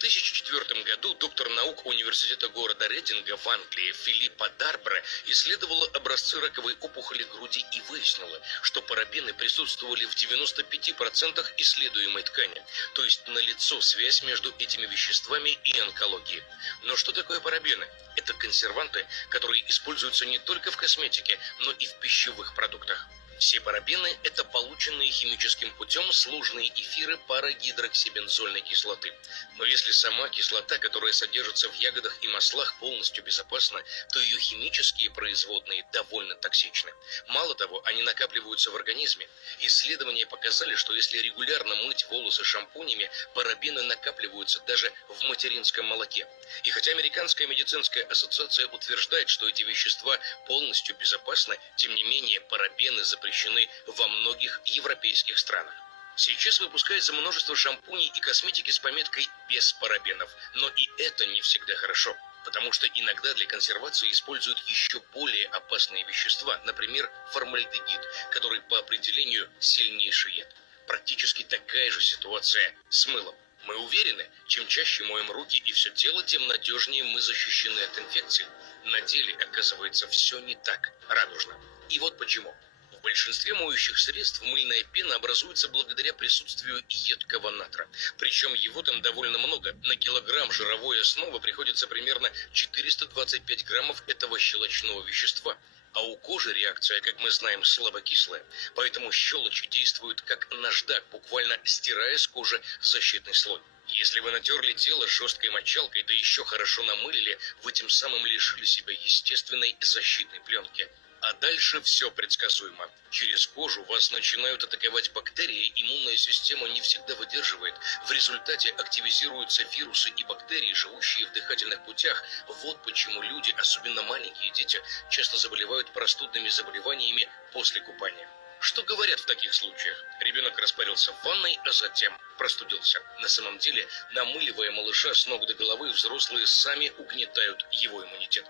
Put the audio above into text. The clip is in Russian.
2004 году доктор наук университета города Рейдинга в Англии Филиппа Дарбре исследовала образцы раковой опухоли груди и выяснила, что парабены присутствовали в 95% исследуемой ткани, то есть налицо связь между этими веществами и онкологией. Но что такое парабены? Это консерванты, которые используются не только в косметике, но и в пищевых продуктах. Все парабены – это полученные химическим путем сложные эфиры парагидроксибензольной кислоты. Но если сама кислота, которая содержится в ягодах и маслах, полностью безопасна, то ее химические производные довольно токсичны. Мало того, они накапливаются в организме. Исследования показали, что если регулярно мыть волосы шампунями, парабены накапливаются даже в материнском молоке. И хотя Американская медицинская ассоциация утверждает, что эти вещества полностью безопасны, тем не менее парабены запрещены во многих европейских странах. Сейчас выпускается множество шампуней и косметики с пометкой «без парабенов», но и это не всегда хорошо, потому что иногда для консервации используют еще более опасные вещества, например, формальдегид, который по определению сильнейший яд. Практически такая же ситуация с мылом. Мы уверены, чем чаще моем руки и все тело, тем надежнее мы защищены от инфекций. На деле, оказывается, все не так радужно. И вот почему. В большинстве моющих средств мыльная пена образуется благодаря присутствию едкого натра. Причем его там довольно много. На килограмм жировой основы приходится примерно 425 граммов этого щелочного вещества. А у кожи реакция, как мы знаем, слабокислая. Поэтому щелочи действуют как наждак, буквально стирая с кожи защитный слой. Если вы натерли тело жесткой мочалкой, да еще хорошо намылили, вы тем самым лишили себя естественной защитной пленки. А дальше все предсказуемо. Через кожу вас начинают атаковать бактерии, иммунная система не всегда выдерживает. В результате активизируются вирусы и бактерии, живущие в дыхательных путях. Вот почему люди, особенно маленькие дети, часто заболевают простудными заболеваниями после купания. Что говорят в таких случаях? Ребенок распарился в ванной, а затем простудился. На самом деле, намыливая малыша с ног до головы, взрослые сами угнетают его иммунитет.